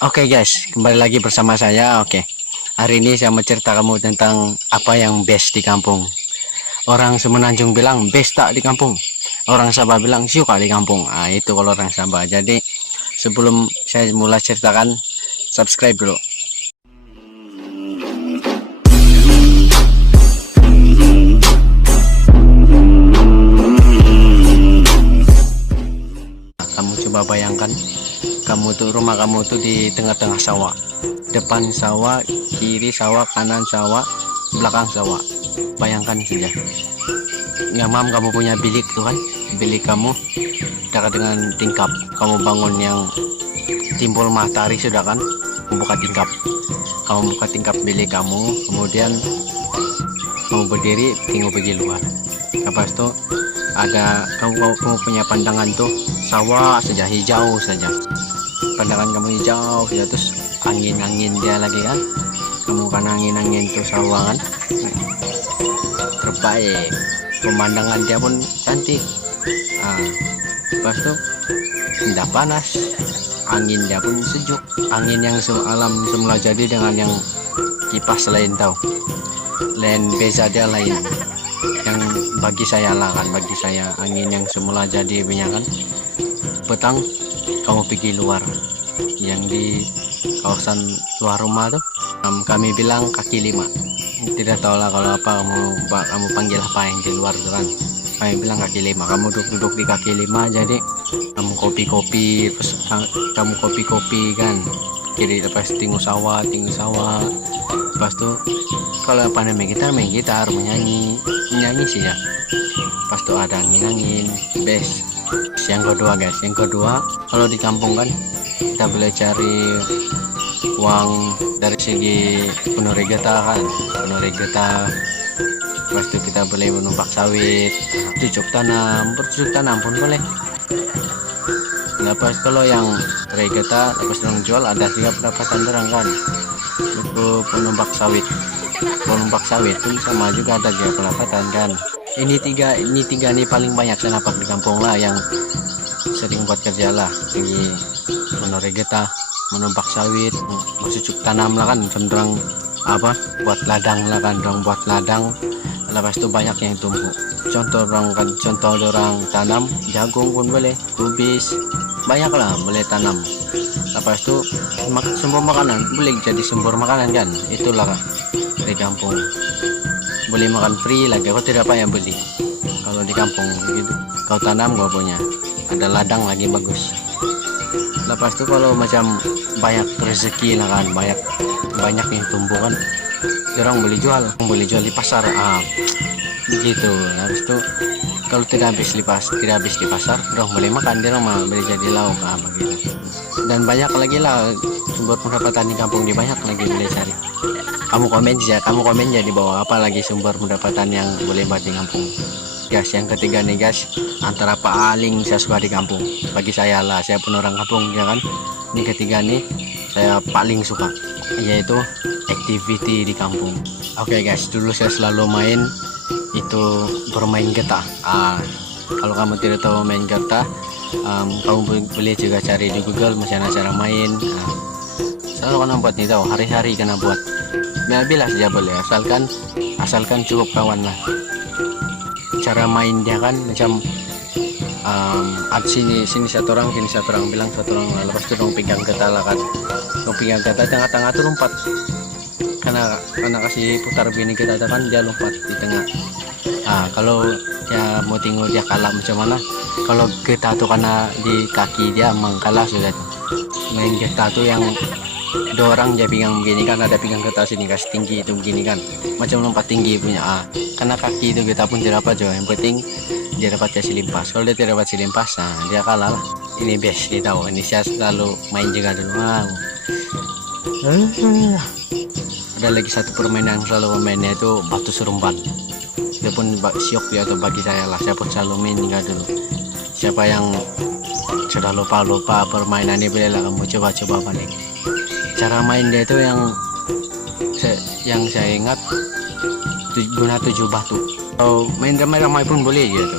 Oke guys, kembali lagi bersama saya. Hari ini saya mau cerita kamu tentang apa yang best di kampung. Orang Semenanjung bilang best tak di kampung. Orang Sabah bilang suka di kampung. Itu kalau orang Sabah. Jadi sebelum saya mulai ceritakan, subscribe dulu. Kamu coba bayangkan, rumah kamu tuh di tengah-tengah sawah. Depan sawah, kiri sawah, kanan sawah, belakang sawah. Bayangkan saja. Ngamam kamu punya bilik tuh kan, bilik kamu dekat dengan tingkap. Kamu bangun yang timbul matahari sudah kan, membuka tingkap. Kamu buka tingkap bilik kamu, kemudian kamu berdiri tengok pergi luar. Lepas itu ada kamu punya pandangan tuh sawah saja, hijau saja. Pandangan kamu hijau saja, terus angin dia lagi kan. Kamu kan angin tuh sawah kan. Terbaik. Pemandangan dia pun cantik. Lepas itu tidak panas, angin dia pun sejuk. Angin yang alam semula jadi dengan yang kipas lain tahu. Lain beza dia lain. Yang bagi saya lah kan, bagi saya angin yang semula jadi punya kan. Petang kamu pergi luar, yang di kawasan luar rumah tuh kami bilang kaki lima. Tidak tahu lah kalau apa kamu panggil apa yang di luar tuh kan. Kami bilang kaki lima. Kamu duduk di kaki lima, jadi kamu kopi-kopi, terus kamu kopi-kopi kan. Kiri lepas tinggal sawah. Lepas tuh kalau apa namanya main gitar, menyanyi sih ya. Pas tuh ada angin best. Yang kedua guys, kalau di kampung kan kita boleh cari uang dari segi penurigeta kan, lepas itu kita boleh menumpak sawit, bercocok tanam pun boleh. Lepas kalau yang regeta lepas orang jual ada juga pendapatan orang kan. Untuk penumpak sawit pun sama juga ada juga pendapatan kan. Ini tiga nih paling banyak saya dapat di kampung lah, yang sering buat kerja lah, tinggi menurigeta, menumpak sawit, bercocok tanam lah kan, cenderung apa buat ladang lah kan, buat ladang. Lepas itu banyak yang tumbuh. Contoh orang tanam jagung pun boleh, kubis, banyak lah boleh tanam. Lepas itu sumber makanan boleh jadi sumber makanan kan, itulah kan di kampung. Boleh makan free lagi, kau tidak payah beli. Kalau di kampung gitu, kau tanam kau punya, ada ladang lagi bagus. Lepas itu kalau macam banyak rezeki lah kan, banyak yang tumbuh kan, orang boleh jual di pasar, gitu. Habis itu kalau tidak habis di pasar, orang boleh makan di rumah, boleh jadi lauk, begitu. Dan banyak lagi lah sumber pendapatan di kampung, di banyak lagi boleh cari. Kamu komen aja di bawah apa lagi sumber pendapatan yang boleh buat di kampung. Guys, yang ketiga nih guys, antara paling saya suka di kampung, bagi saya lah, saya pun orang kampung ya kan. Ini ketiga nih saya paling suka, yaitu activity di kampung. Oke guys, dulu saya selalu main itu bermain getah. Kalau kamu tidak tahu main getah, kamu boleh juga cari di Google, masih ada cara main. Selalu kena buat nih tahu, hari-hari kena buat. Bila saja boleh, asalkan cukup kawan lah. Cara main dia kan macam sini satu orang bilang satu orang lah. Lepas itu dong pegang getah lah kan, tengah-tengah tuh lompat, karena kasih putar begini kita kan, dia lompat di tengah. Kalau dia mau tengok dia kalah macam mana, kalau getah tuh karena di kaki dia mengkalah sudah tuh. Main getah tuh yang dua orang dia pegang begini kan, ada pegang getah sini kasih tinggi itu begini kan, macam lompat tinggi punya. Karena kaki itu kita pun tidak apa aja, yang penting dia dapat kasih limpas. Kalau dia tidak dapat limpas, dia kalah lah. Ini best kita tahu, ini saya selalu main juga dulu. Ada lagi satu permainan yang selalu mainnya itu batu seremban. Dia pun siok ya, atau bagi saya lah, saya pun selalu main juga dulu. Siapa yang sudah lupa permainan ini, boleh lah kamu coba balik. Cara main dia itu yang saya ingat guna 7 batu. Kalau main ramai-ramai pun boleh gitu,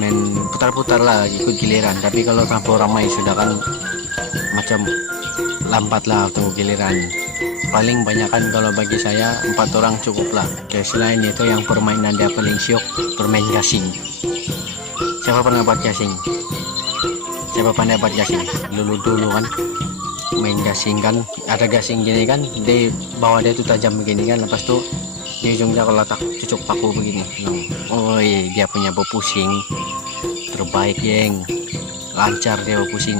main putar-putar lah ikut giliran. Tapi kalau campur ramai sudah kan macam lambatlah tunggu giliran. Paling banyak kan kalau bagi saya 4 orang cukup lah. Oke, selain itu yang permainan dia paling syok, permain gasing. Siapa pernah buat gasing? Siapa pandai buat gasing? Dulu kan main gasing kan, ada gasing gini kan, di bawah dia tuh tajam begini kan, lepas tuh di ujungnya kalau letak cucuk paku begini. Oh iya, dia punya bau pusing terbaik geng, lancar dia bau pusing.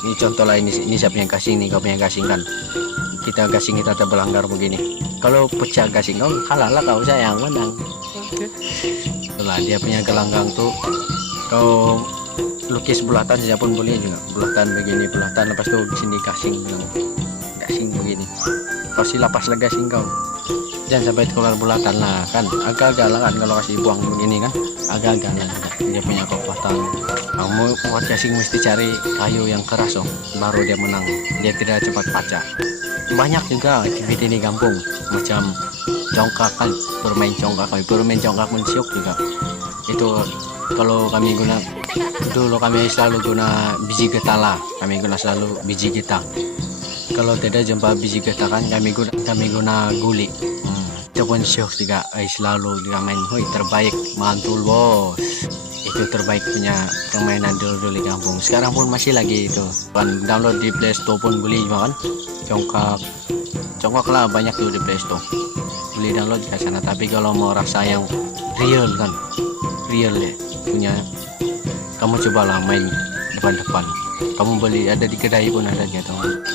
Ini contoh lah, ini saya punya gasing nih, kau punya gasing kan, kita gasing kita terbelanggar begini, kalau pecah gasing kau kalah lah, kau saya yang menang. Itulah dia punya gelanggang tuh, kau lukis bulatan saja pun boleh juga, bulatan begini, bulatan lepas tuh di sini gasing begini, kau si lapas lah gasing kau, jangan sampai keluar bulatan lah kan, agak-agak lah kan kalau kasih buang begini kan, agak-agak lah dia punya kekuatan. Kamu buat gasing mesti cari kayu yang keras baru dia menang, dia tidak cepat pecah. Banyak juga aktiviti di kampung, macam congkak kan, bermain congkak mensiok juga. Itu kalau kami guna, dulu kami selalu guna biji getah lah, kami guna selalu biji getah. Kalau tidak jumpa biji getah kan kami guna guli. Itu pun syok juga, selalu juga main. Hoi, terbaik, mantul bos. Itu terbaik punya permainan dulu di kampung. Sekarang pun masih lagi itu kan, download di Play Store pun boleh juga kan, congkak lah banyak tuh di Play Store, boleh download ke sana. Tapi kalau mau rasa yang real kan, real ya punya, kamu cobalah main depan-depan, kamu beli, ada di kedai pun ada gitu,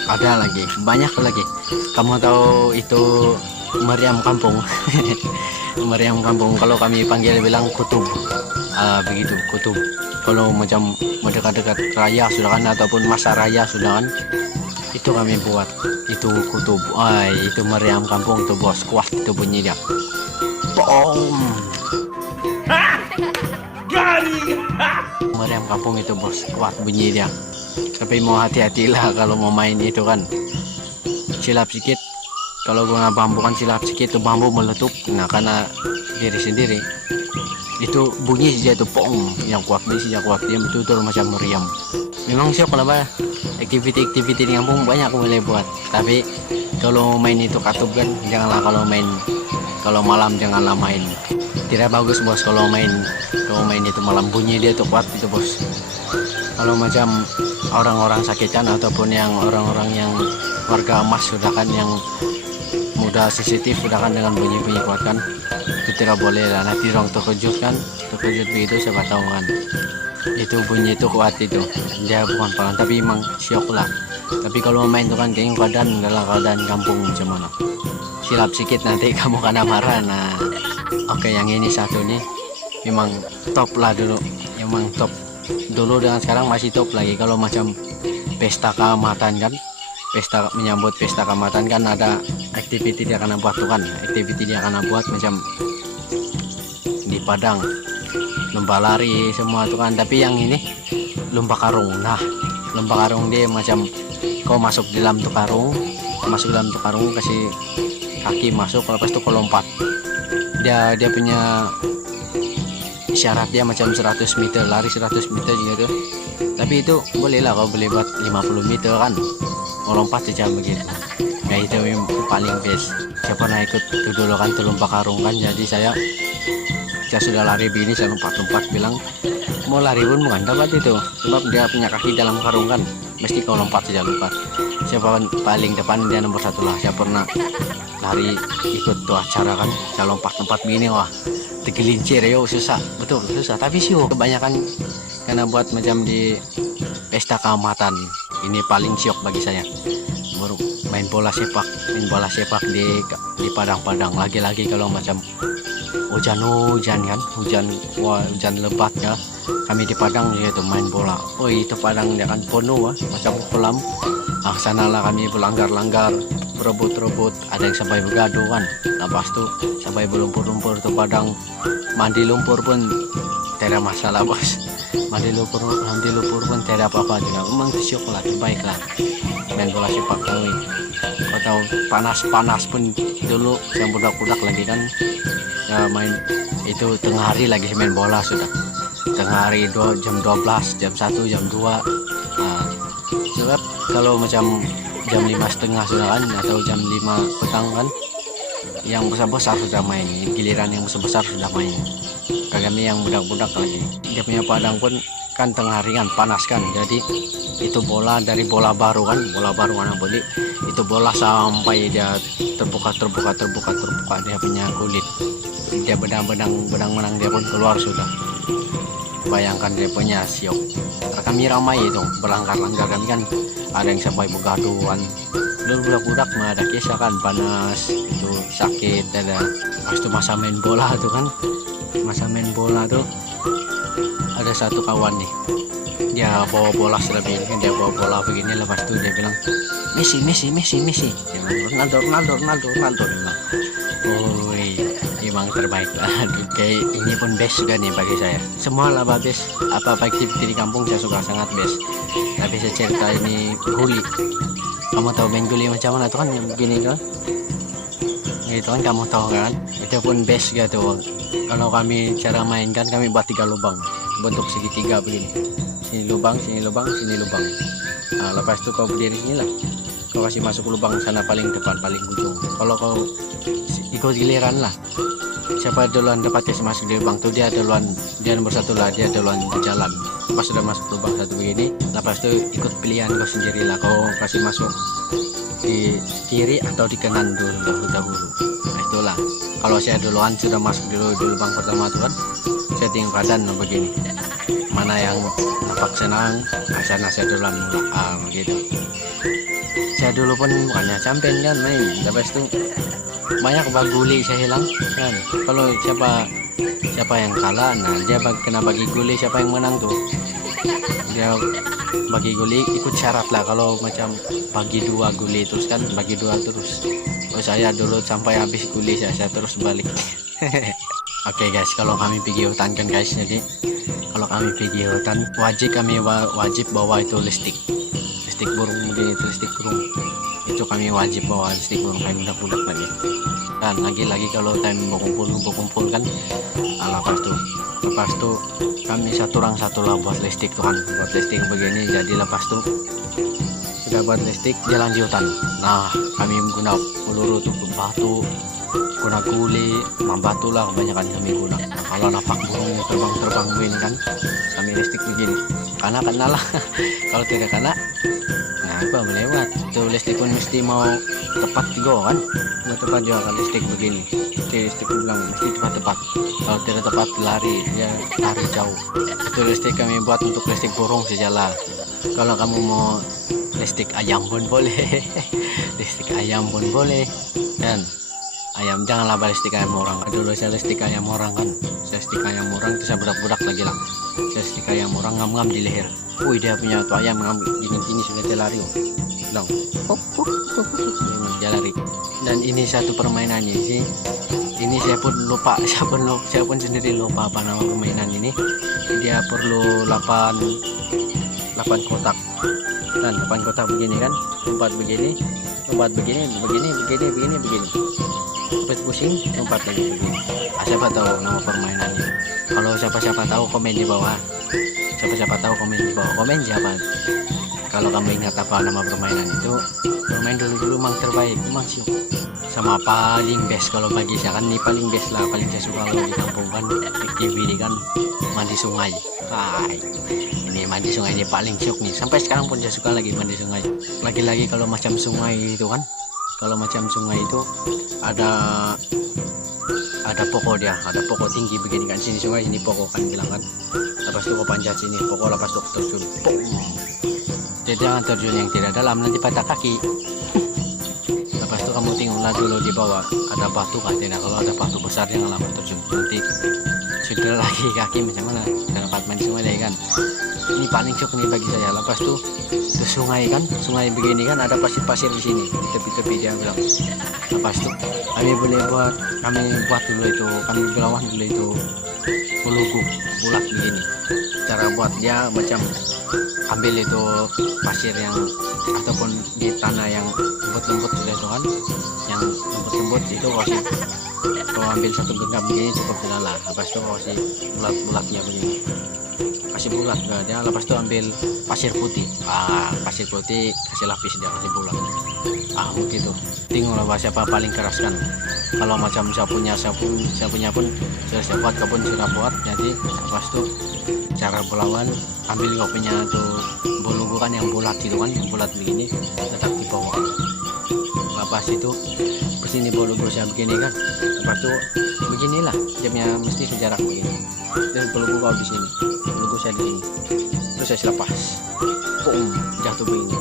ada lagi banyak lagi. Kamu tahu itu meriam kampung? Meriam kampung kalau kami panggil bilang kutub, begitu kutub. Kalau macam mendekat-dekat raya sudah kan, ataupun masa raya sudah kan, itu kami buat itu kutub. Itu meriam kampung tuh bos, kuat itu bunyi dia, boom. Meriam kampung itu bos, kuat bunyi dia. Tapi mau hati-hatilah kalau mau main itu kan, silap sedikit, kalau guna bambu kan silap sedikit tuh bambu meletup, nah karena diri sendiri itu bunyi saja tuh pong, yang kuat dia betul-betul macam meriam. Memang siap kalau aktiviti di kampung banyak boleh buat, tapi kalau main itu katup kan, janganlah kalau malam janganlah main, tidak bagus bos. Kalau main itu malam, bunyi dia tuh kuat itu bos. Kalau macam orang-orang sakitan ataupun yang orang-orang yang warga emas sudah kan, yang mudah sensitif sudah kan, dengan bunyi-bunyi kuat kan, itu tidak boleh lah, nanti orang terkejut begitu, siapa tahu kan itu bunyi itu kuat, itu dia bukan pelan, tapi emang syok lah. Tapi kalau main itu kan tengok keadaan kampung macam mana, silap sedikit nanti kamu kena marah. Nah oke, yang ini satu nih memang top lah dulu, memang top dulu dengan sekarang masih top lagi. Kalau macam pesta keamatan kan, menyambut pesta keamatan kan, ada aktiviti dia akan buat tuh kan, macam di Padang lomba lari semua tuh kan. Tapi yang ini lomba karung. Nah lomba karung dia macam kau masuk di dalam tuh karung, kasih kaki masuk, lepas itu kau lompat. Dia punya syarat dia macam 100 meter, lari 100 meter gitu. Tapi itu boleh lah, kau boleh buat 50 meter kan, mau lompat saja begitu. Nah itu yang paling best. Saya pernah ikut itu dulu kan, tuh lomba karung kan. Jadi saya sudah lari begini, saya lompat bilang mau lari pun bukan dapat itu, sebab dia punya kaki dalam karung kan, mesti kau lompat saja. Siapa paling depan, dia nomor 1 lah. Saya pernah lari ikut tuh acara kan, saya lompat begini, wah tergelincir yo, susah, betul susah. Tapi sih kebanyakan karena buat macam di pesta keamatan ini paling syok bagi saya. Baru main bola sepak di padang-padang, lagi-lagi kalau macam hujan kan, hujan lebat ya, kami di Padang yaitu main bola. Oh itu Padang dia kan penuh macam kolam. Sanalah kami berlanggar, berebut, ada yang sampai begaduh kan. Lepas tuh sampai berlumpur tuh Padang, mandi lumpur pun tidak masalah bos. Mandi lumpur pun tidak apa-apa juga. Memang syok lah, baik lah main bola sepak kami. Kau tahu panas pun dulu yang budak-budak lagi kan, ya main itu tengah hari lagi main bola sudah. Tengah hari jam 12, jam 1, jam 2. Sebab kalau macam jam 5:30 sudah kan, atau jam 5 petang kan, yang besar-besar sudah main, giliran yang besar-besar sudah main. Kami yang budak-budak lagi, dia punya padang pun kan tengah hari kan, panas kan, jadi itu bola dari bola baru kan, bola baru anak beli itu bola sampai dia terbuka dia punya kulit, dia benang dia pun keluar sudah. Bayangkan dia punya siok. Kami ramai itu berlanggar-langgar, kami kan ada yang sampai begaduhan. Dulu budak-budak mah ada kisah kan, panas itu sakit ada. Pas itu masa main bola tuh kan, masa main bola tuh ada satu kawan nih, dia bawa bola selebih ini kan, dia bawa bola begini, lepas itu dia bilang Messi, dia bilang Ronaldo, dia bilang oi emang terbaik lah. Kayak ini pun best juga nih bagi saya, semua lah best, apa aktiviti di kampung saya suka sangat best. Tapi saya cerita ini guli, kamu tahu main guli macam mana tuh kan, yang begini kan, itu kan kamu tahu kan, itu pun best gitu. Kalau kami cara main kan, kami buat 3 lubang bentuk segitiga begini, sini lubang, nah, lepas itu kau berdiri sini lah, kau kasih masuk lubang sana paling depan, paling ujung. Kalau kau ikut giliran lah, siapa duluan dapat kasih masuk di lubang tuh, dia duluan, dia nomor 1 lah, dia duluan berjalan. Pas sudah masuk lubang satu begini, lepas itu ikut pilihan kau sendiri lah, kau kasih masuk di kiri atau di kanan dahulu. Nah itulah, kalau saya duluan sudah masuk dulu di lubang pertama tuh kan, setting badan begini, mana yang nampak senang, saya duluan gitu. Saya dulu pun bukannya champion kan main, lepas itu banyak baguli saya hilang kan. Kalau siapa yang kalah, nah dia kena bagi guli, siapa yang menang tuh dia bagi guli ikut syarat lah. Kalau macam bagi 2 guli terus kan, bagi 2 terus. Oh saya dulu sampai habis guli saya terus balik. Oke guys, kalau kami pergi hutan kan guys, jadi kalau kami pergi hutan wajib bawa itu listrik burung begini, itu listrik burung itu kami wajib bawa listrik burung, kayak budak-budak lagi kan. Lagi kalau time berkumpul kan, lepas tuh kami satu orang satu lah buat listrik tuh kan, buat listrik begini. Jadi lepas tuh sudah buat listrik jalan di hutan, nah kami guna peluru tuh ke batu, guna guli, batu lah kebanyakan kami guna. Nah, kalau nampak burung terbang begini kan, kami listrik begini, karena lah kalau tidak kena, nah apa melewat tuh listrik pun mesti mau tepat juga kan, mau tepat juga kan listrik begini. Listrik bilang mesti tepat, kalau tidak tepat lari jauh. Itu listrik kami buat untuk listrik burung sajalah. Kalau kamu mau listrik ayam pun boleh listrik ayam pun boleh kan. Ayam janganlah balistik ayam orang. Dulu saya listrik ayam orang kan, saya listrik ayam orang itu saya budak-budak lagi lah, saya listrik ayam orang ngam-ngam di leher. Wih dia punya tuh ayam ngam gini sudah dia lari bilang dia lari. Dan ini satu permainannya sih, ini saya pun lupa, saya pun sendiri lupa apa nama permainan ini. Dia perlu 8 kotak dan 8 kotak begini kan, 4 begini, terus pusing 4 lagi begini. Siapa tahu nama permainannya? Kalau siapa tahu komen di bawah, komen siapa. Kalau kamu ingat apa nama permainan itu, bermain dulu mang terbaik mang sih, sama paling best. Kalau bagi saya kan ini paling best lah, paling saya suka kalau di kampung kan, aktiviti kan mandi sungai. Ini mandi sungai ini paling syok nih, sampai sekarang pun saya suka lagi mandi sungai. Lagi-lagi kalau macam sungai itu kan, kalau macam sungai itu ada pokok, dia ada pokok tinggi begini kan, sini sungai sini pokok kan bilang kan, lepas itu kau panjat sini pokok, lepas itu terjun, jangan terjun yang tidak dalam, nanti patah kaki. Lepas itu kamu tinggallah dulu di bawah, ada batu kan, tidak, kalau ada batu besar jangan lama terjun, nanti sudah lagi kaki macam mana, dapat mandi sungai lagi kan. Ini paling syok nih bagi saya. Lepas tuh ke sungai kan, sungai begini kan, ada pasir-pasir di sini di tepi-tepi dia bilang. Lepas tuh kami buat dulu itu, kami belawan dulu itu pelugu bulat begini. Cara buat dia macam ambil itu pasir yang ataupun di tanah yang lembut-lembut sudah itu kan, yang lembut-lembut itu kau ambil satu genggam begini cukup sudah lah. Lepas itu kasih bulat-bulatnya begini, kasih bulat enggak dia. Lepas itu ambil pasir putih, pasir putih kasih lapis dia, kasih bulat, begitu. Tinggal siapa paling keras kan. Kalau macam saya punya pun sudah buat, kebun sudah buat. Jadi lepas itu cara berlawan, ambil kopinya tuh bolu kan yang bulat itu kan, yang bulat begini tetap di bawah. Lepas itu kesini bolu saya begini kan. Lepas itu beginilah jamnya mesti sejarak begini. Dan bolu kau di sini, bolu saya di sini. Terus saya lepas, jatuh begini.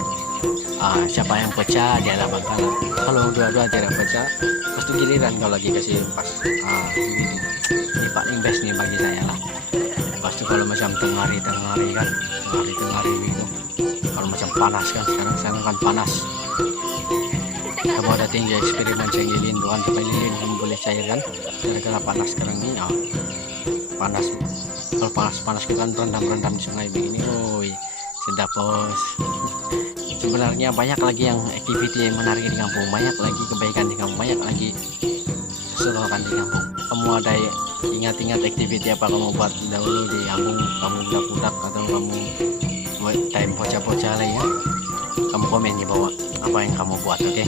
Siapa yang pecah dia lah bakalan. Kalau dua-dua tidak pecah, pasti giliran kau lagi kasih pas. Begitu. Ini paling best nih bagi saya lah. Pasti kalau macam tengah hari kan, tengah hari begitu. Kalau macam panas kan, sekarang kan panas. Kamu ada tinggi eksperimen saya lilin, doan sampai lilin kamu boleh cairkan. Gara-gara panas sekarang ini, panas. Kalau panas kita kan rendam di sungai begini, sedap bos. Sebenarnya banyak lagi yang aktiviti yang menarik di kampung, banyak lagi kebaikan di kampung, banyak lagi keseruan di kampung. Kamu ada ingat-ingat aktiviti apa kamu buat dahulu di kampung, kamu budak-budak atau kamu buat time bocah-bocah lain ya? Kamu komen di bawah apa yang kamu buat, oke?